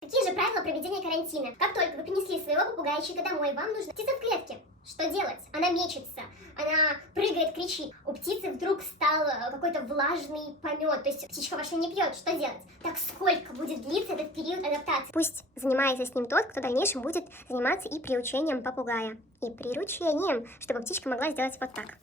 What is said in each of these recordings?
Какие же правила проведения карантина? Как только вы принесли своего попугайчика домой, вам нужна птица в клетке. Что делать? Она мечется, она прыгает, кричит. У птицы вдруг стал какой-то влажный помет, то есть птичка ваша не пьет. Что делать? Так сколько будет длиться этот период адаптации? Пусть занимается с ним тот, кто в дальнейшем будет заниматься и приучением попугая, и приручением, чтобы птичка могла сделать вот так.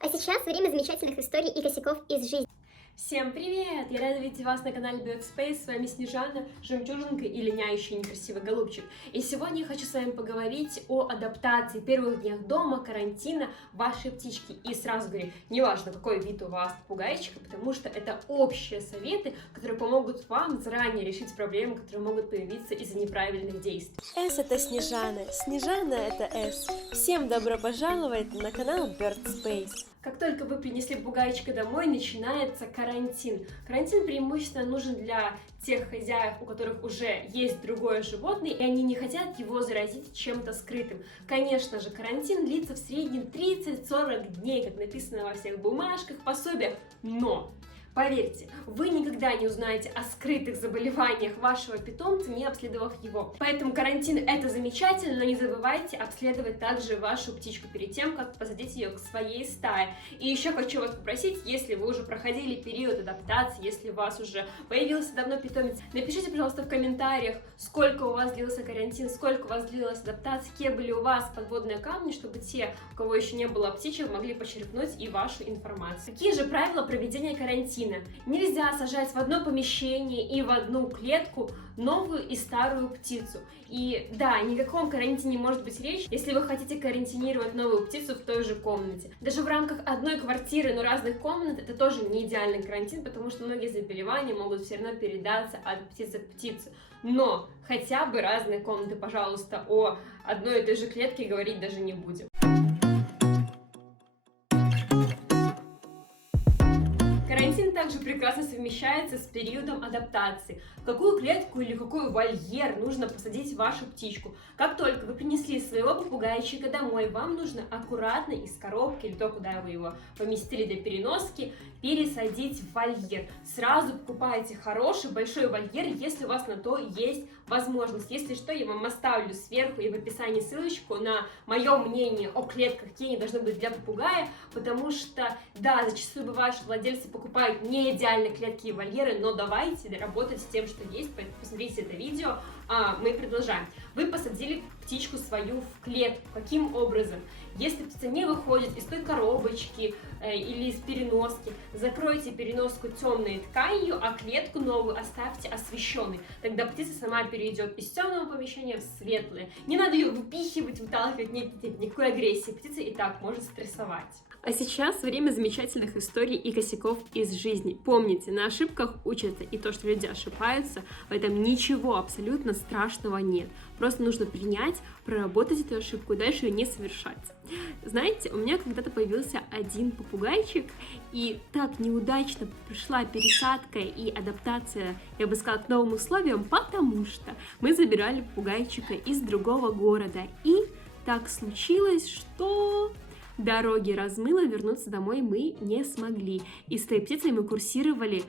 А сейчас время замечательных историй и косяков из жизни. Всем привет! Я рада видеть вас на канале Bird Space. С вами Снежана, жемчужинка и линяющий некрасивый голубчик. И сегодня я хочу с вами поговорить о адаптации первых днях дома, карантина вашей птички. И сразу говорю, неважно, какой вид у вас попугайчика, потому что это общие советы, которые помогут вам заранее решить проблемы, которые могут появиться из-за неправильных действий. С это Снежана, Снежана это С. Всем добро пожаловать на канал Bird Space. Как только вы принесли попугайчика домой, начинается карантин. Карантин преимущественно нужен для тех хозяев, у которых уже есть другое животное, и они не хотят его заразить чем-то скрытым. Конечно же, карантин длится в среднем 30-40 дней, как написано во всех бумажках, пособиях, но... Поверьте, вы никогда не узнаете о скрытых заболеваниях вашего питомца, не обследовав его. Поэтому карантин это замечательно, но не забывайте обследовать также вашу птичку перед тем, как посадить ее к своей стае. И еще хочу вас попросить, если вы уже проходили период адаптации, если у вас уже появился давно питомец, напишите, пожалуйста, в комментариях, сколько у вас длился карантин, сколько у вас длилась адаптация, какие были у вас подводные камни, чтобы те, у кого еще не было птичек, могли почерпнуть и вашу информацию. Какие же правила проведения карантина? Нельзя сажать в одно помещение и в одну клетку новую и старую птицу. И да, ни о каком карантине не может быть речь, если вы хотите карантинировать новую птицу в той же комнате. Даже в рамках одной квартиры, но разных комнат, это тоже не идеальный карантин, потому что многие заболевания могут все равно передаться от птицы к птице. Но хотя бы разные комнаты, пожалуйста, о одной и той же клетке говорить даже не будем. Карантин также прекрасно совмещается с периодом адаптации. В какую клетку или какой вольер нужно посадить вашу птичку? Как только вы принесли своего попугайчика домой, вам нужно аккуратно из коробки или то, куда вы его поместили для переноски, пересадить в вольер. Сразу покупайте хороший большой вольер, если у вас на то есть возможность. Если что, я вам оставлю сверху и в описании ссылочку на мое мнение о клетках, какие они должны быть для попугая, потому что, да, зачастую бывает, что владельцы покупают не идеальные клетки и вольеры, но давайте работать с тем, что есть, поэтому посмотрите это видео, мы продолжаем. Вы посадили птичку свою в клетку. Каким образом? Если птица не выходит из той коробочки или из переноски, закройте переноску темной тканью, а клетку новую оставьте освещенной. Тогда птица сама перейдет из темного помещения в светлое. Не надо ее выпихивать, выталкивать, нет никакой агрессии. Птица и так может стрессовать. А сейчас время замечательных историй и косяков из жизни. Помните, на ошибках учатся, и то, что люди ошибаются, в этом ничего абсолютно страшного нет. Просто нужно принять, проработать эту ошибку и дальше ее не совершать. Знаете, у меня когда-то появился один попугайчик, и так неудачно пришла пересадка и адаптация, я бы сказала, к новым условиям, потому что мы забирали попугайчика из другого города, и так случилось, что... Дороги размыло, вернуться домой мы не смогли. И с той птицей мы курсировали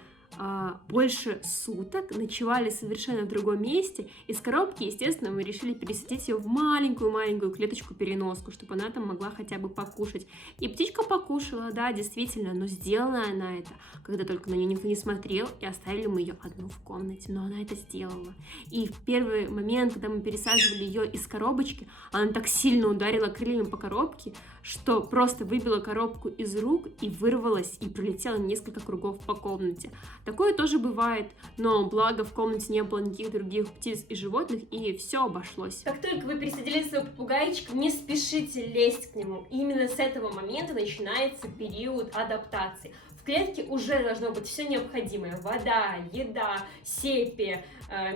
больше суток, ночевали совершенно в другом месте. Из коробки, естественно, мы решили пересадить ее в маленькую-маленькую клеточку-переноску, чтобы она там могла хотя бы покушать. И птичка покушала, да, действительно, но сделала она это, когда только на нее никто не смотрел, и оставили мы ее одну в комнате, но она это сделала. И в первый момент, когда мы пересаживали ее из коробочки, она так сильно ударила крыльями по коробке, что просто выбила коробку из рук и вырвалась, и пролетела несколько кругов по комнате. Такое тоже бывает, но благо в комнате не было никаких других птиц и животных, и все обошлось. Как только вы пересадили своего попугайчика, не спешите лезть к нему. Именно с этого момента начинается период адаптации. В клетке уже должно быть все необходимое. Вода, еда, сепия,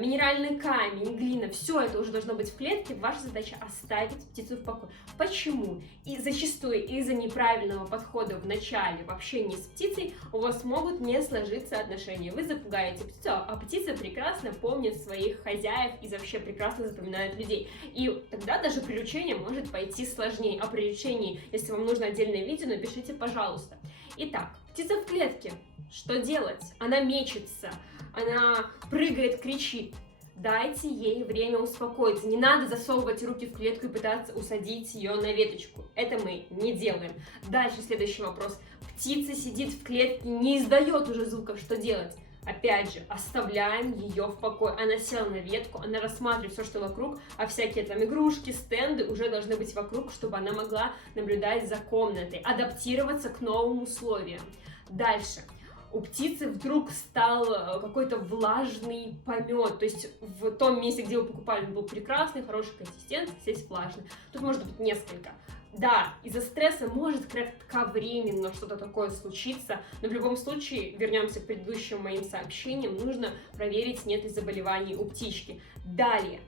минеральный камень, глина. Все это уже должно быть в клетке. Ваша задача оставить птицу в покое. Почему? И зачастую из-за неправильного подхода в начале в общении с птицей у вас могут не сложиться отношения. Вы запугаете птицу, а птица прекрасно помнит своих хозяев и вообще прекрасно запоминает людей. И тогда даже приручение может пойти сложнее. О приручении, если вам нужно отдельное видео, напишите, пожалуйста. Итак, птица в клетке. Что делать? Она мечется, она прыгает, кричит. Дайте ей время успокоиться. Не надо засовывать руки в клетку и пытаться усадить ее на веточку. Это мы не делаем. Дальше следующий вопрос. Птица сидит в клетке, не издает уже звуков. Что делать? Опять же, оставляем ее в покое. Она села на ветку, она рассматривает все, что вокруг, а всякие там игрушки, стенды уже должны быть вокруг, чтобы она могла наблюдать за комнатой, адаптироваться к новым условиям. Дальше. У птицы вдруг стал какой-то влажный помет, то есть в том месте, где вы покупали, он был прекрасный, хорошей консистенции, здесь влажный. Тут может быть несколько. Да, из-за стресса может кратковременно что-то такое случиться, но в любом случае, вернемся к предыдущим моим сообщениям, нужно проверить, нет ли заболеваний у птички. Далее.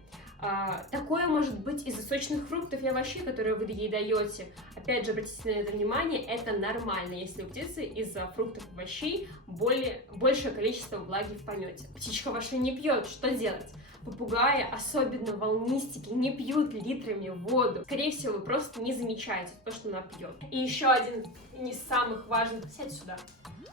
Такое может быть из-за сочных фруктов и овощей, которые вы ей даете. Опять же, обратите на это внимание, это нормально, если у птицы из-за фруктов и овощей большее количество влаги в помете. Птичка ваша не пьет, что делать? Попугаи, особенно волнистики, не пьют литрами воду. Скорее всего, вы просто не замечаете то, что она пьет. И еще один из самых важных... Сядь сюда.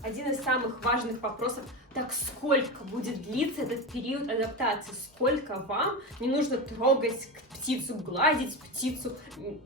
Один из самых важных вопросов. Так сколько будет длиться этот период адаптации? Сколько вам не нужно трогать птицу, гладить птицу,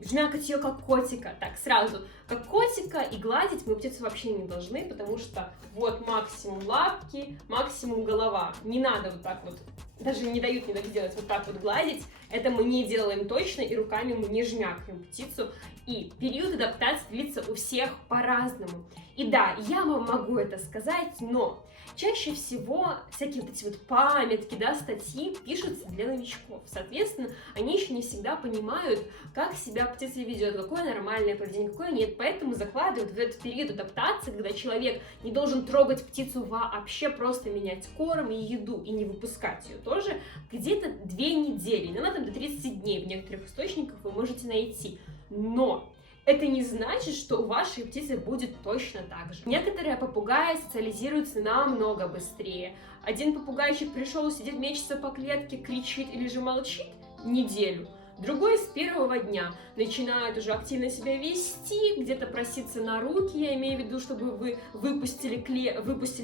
жмякать ее как котика? Так, сразу, как котика, и гладить мы птицу вообще не должны, потому что вот максимум лапки, максимум голова. Не надо вот так вот. Даже не дают мне так сделать, вот так вот гладить. Это мы не делаем точно, и руками мы не жмякаем птицу. И период адаптации длится у всех по-разному. И да, я вам могу это сказать, но чаще всего всякие вот эти вот памятки, да, статьи пишутся для новичков. Соответственно, они еще не всегда понимают, как себя птица ведет, какое нормальное поведение, какое нет. Поэтому закладывают в этот период адаптации, когда человек не должен трогать птицу вообще, просто менять корм и еду и не выпускать ее тоже, где-то 2 недели, иногда там до 30 дней в некоторых источниках вы можете найти. Но это не значит, что у вашей птицы будет точно так же. Некоторые попугаи социализируются намного быстрее. Один попугайчик пришел, сидит, мечется по клетке, кричит или же молчит неделю. Другой с первого дня начинает уже активно себя вести, где-то проситься на руки, я имею в виду, чтобы вы выпустили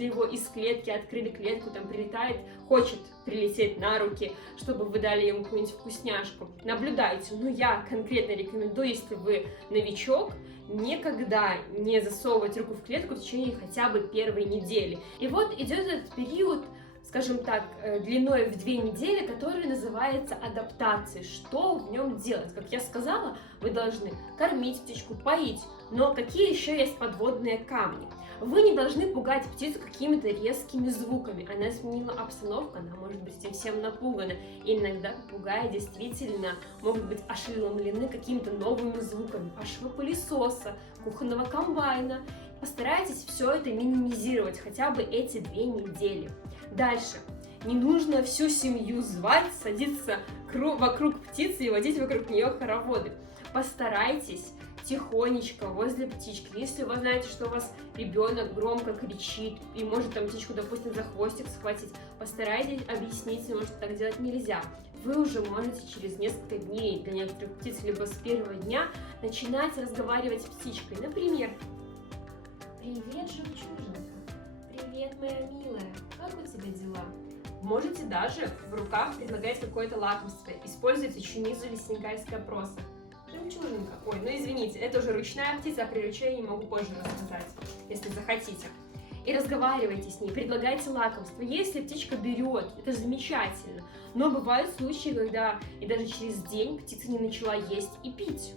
его из клетки, открыли клетку, там прилетает, хочет прилететь на руки, чтобы вы дали ему какую-нибудь вкусняшку. Наблюдайте, но я конкретно рекомендую, если вы новичок, никогда не засовывать руку в клетку в течение хотя бы первой недели. И вот идет этот период, скажем так, длиной в 2 недели, который называется адаптацией. Что в нем делать? Как я сказала, вы должны кормить птичку, поить. Но какие еще есть подводные камни? Вы не должны пугать птицу какими-то резкими звуками. Она сменила обстановку, она может быть совсем напугана. И иногда попугаи действительно могут быть ошеломлены какими-то новыми звуками. Вашего пылесоса, кухонного комбайна. Постарайтесь все это минимизировать хотя бы эти 2 недели. Дальше. Не нужно всю семью звать, садиться вокруг птицы и водить вокруг нее хороводы. Постарайтесь тихонечко возле птички. Если вы знаете, что у вас ребенок громко кричит и может там птичку, допустим, за хвостик схватить, постарайтесь объяснить ему, что так делать нельзя. Вы уже можете через несколько дней для некоторых птиц, либо с первого дня, начинать разговаривать с птичкой. Например, «Привет, жемчужинка! Привет, моя милая! Как у тебя дела?» Можете даже в руках предлагать какое-то лакомство. Используйте чунизу или сенегальское просо. Жемчужинка. Ой, ну извините, это уже ручная птица, а при ручей я могу позже рассказать, если захотите. И разговаривайте с ней, предлагайте лакомство. Если птичка берет, это замечательно. Но бывают случаи, когда и даже через день птица не начала есть и пить.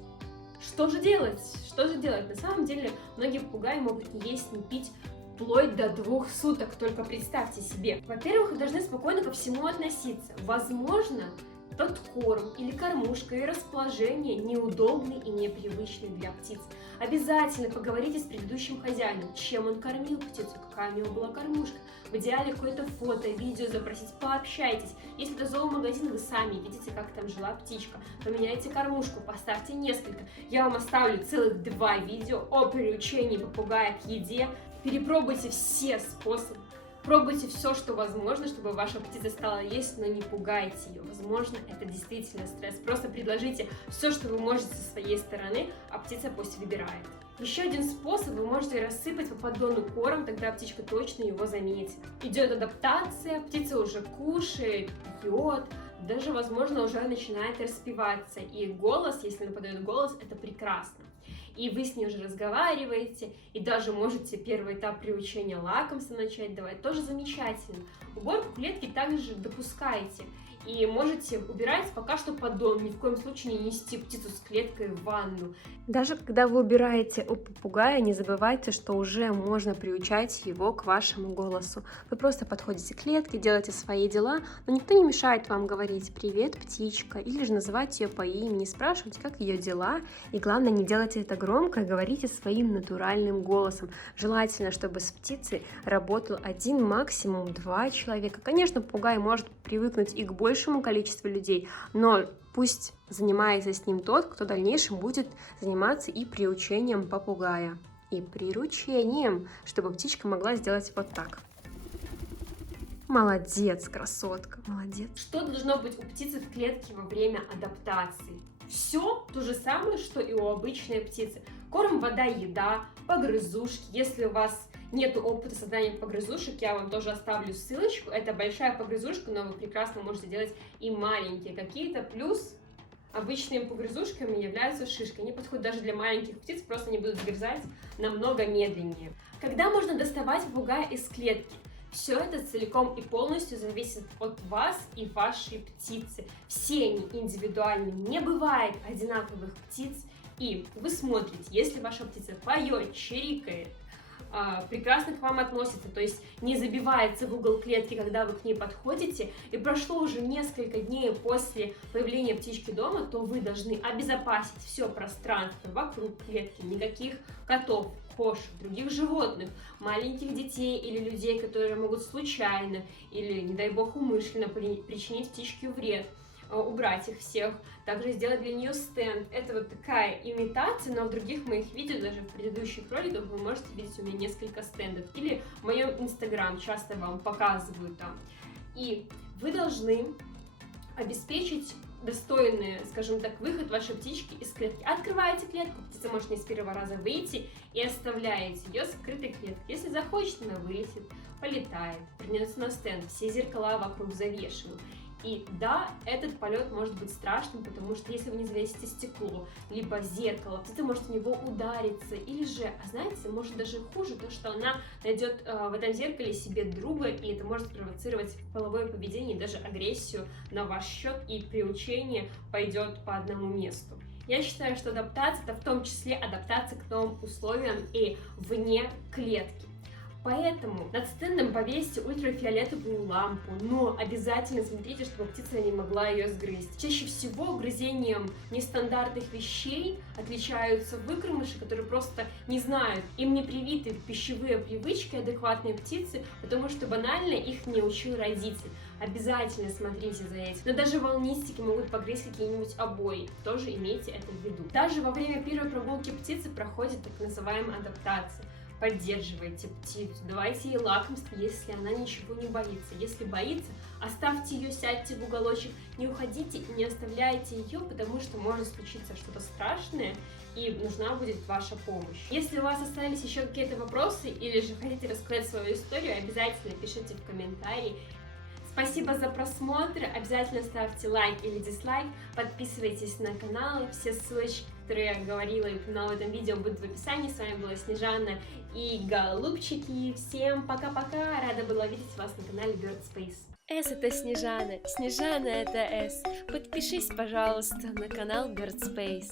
Что же делать? Что же делать? На самом деле, многие попугаи могут не есть, не пить вплоть до 2 суток, только представьте себе. Во-первых, вы должны спокойно ко всему относиться. Возможно, тот корм или кормушка и расположение неудобны и непривычны для птиц. Обязательно поговорите с предыдущим хозяином, чем он кормил птицу, какая у него была кормушка. В идеале какое-то фото, видео запросить, пообщайтесь. Если это зоомагазин, вы сами видите, как там жила птичка. Поменяйте кормушку, поставьте несколько. Я вам оставлю целых 2 видео о приучении попугая к еде. Перепробуйте все способы. Пробуйте все, что возможно, чтобы ваша птица стала есть, но не пугайте ее. Возможно, это действительно стресс. Просто предложите все, что вы можете со своей стороны, а птица пусть выбирает. Еще один способ: вы можете рассыпать по поддону корм, тогда птичка точно его заметит. Идет адаптация, птица уже кушает, пьет, даже, возможно, уже начинает распеваться. И голос, если она подает голос, это прекрасно. И вы с ней уже разговариваете, и даже можете первый этап приучения лакомства начать давать. Тоже замечательно. Уборку клетки также допускайте. И можете убирать пока что поддон, ни в коем случае не нести птицу с клеткой в ванну. Даже когда вы убираете у попугая, не забывайте, что уже можно приучать его к вашему голосу. Вы просто подходите к клетке, делаете свои дела, но никто не мешает вам говорить «Привет, птичка», или же называть ее по имени, спрашивать, как ее дела. И главное, не делайте это громко, говорите своим натуральным голосом. Желательно, чтобы с птицей работал 1, максимум 2 человека. Конечно, попугай может привыкнуть и к большему количеству людей, но пусть занимается с ним тот, кто в дальнейшем будет заниматься и приучением попугая, и приручением, чтобы птичка могла сделать вот так. Молодец, красотка, молодец. Что должно быть у птицы в клетке во время адаптации? Все то же самое, что и у обычной птицы. Корм, вода, еда, погрызушки. Если у вас нет опыта создания погрызушек, я вам тоже оставлю ссылочку. Это большая погрызушка, но вы прекрасно можете делать и маленькие какие-то. Плюс обычными погрызушками являются шишки. Они подходят даже для маленьких птиц, просто они будут сгрызать намного медленнее. Когда можно доставать попугая из клетки? Все это целиком и полностью зависит от вас и вашей птицы. Все они индивидуальны, не бывает одинаковых птиц. И вы смотрите, если ваша птица поет, чирикает, прекрасно к вам относится, то есть не забивается в угол клетки, когда вы к ней подходите, и прошло уже несколько дней после появления птички дома, то вы должны обезопасить все пространство вокруг клетки, никаких котов, кошек, других животных, маленьких детей или людей, которые могут случайно или, не дай бог, умышленно причинить птичке вред. Убрать их всех, также сделать для нее стенд. Это вот такая имитация, но в других моих видео, даже в предыдущих роликах, вы можете видеть у меня несколько стендов. Или в моем инстаграм часто вам показываю там. И вы должны обеспечить достойный, скажем так, выход вашей птички из клетки. Открываете клетку, птица может не с первого раза выйти, и оставляете ее с открытой клеткой. Если захочет, она вылетит, полетает, вернется на стенд, все зеркала вокруг завешены. И да, этот полет может быть страшным, потому что если вы не завесите стекло, либо зеркало, птица может в него удариться, или же, знаете, может даже хуже, то, что она найдет в этом зеркале себе друга, и это может спровоцировать половое поведение и даже агрессию на ваш счет, и приучение пойдет по одному месту. Я считаю, что адаптация — это в том числе адаптация к новым условиям и вне клетки. Поэтому над стендом повесьте ультрафиолетовую лампу, но обязательно смотрите, чтобы птица не могла ее сгрызть. Чаще всего грызением нестандартных вещей отличаются выкормыши, которые просто не знают, им не привиты пищевые привычки адекватной птицы, потому что банально их не учил родитель. Обязательно смотрите за этим. Но даже волнистики могут погрызть какие-нибудь обои. Тоже имейте это в виду. Даже во время первой прогулки птицы проходит так называемая адаптация. Поддерживайте птицу, давайте ей лакомство, если она ничего не боится. Если боится, оставьте ее, сядьте в уголочек, не уходите и не оставляйте ее, потому что может случиться что-то страшное, и нужна будет ваша помощь. Если у вас остались еще какие-то вопросы, или же хотите рассказать свою историю, обязательно пишите в комментарии. Спасибо за просмотр, обязательно ставьте лайк или дизлайк, подписывайтесь на канал, все ссылочки, которые я говорила и упоминала в этом видео, будут в описании. С вами была Снежана и голубчики, всем пока-пока, рада была видеть вас на канале Bird Space. С — это Снежана, Снежана — это С. Подпишись, пожалуйста, на канал Bird Space.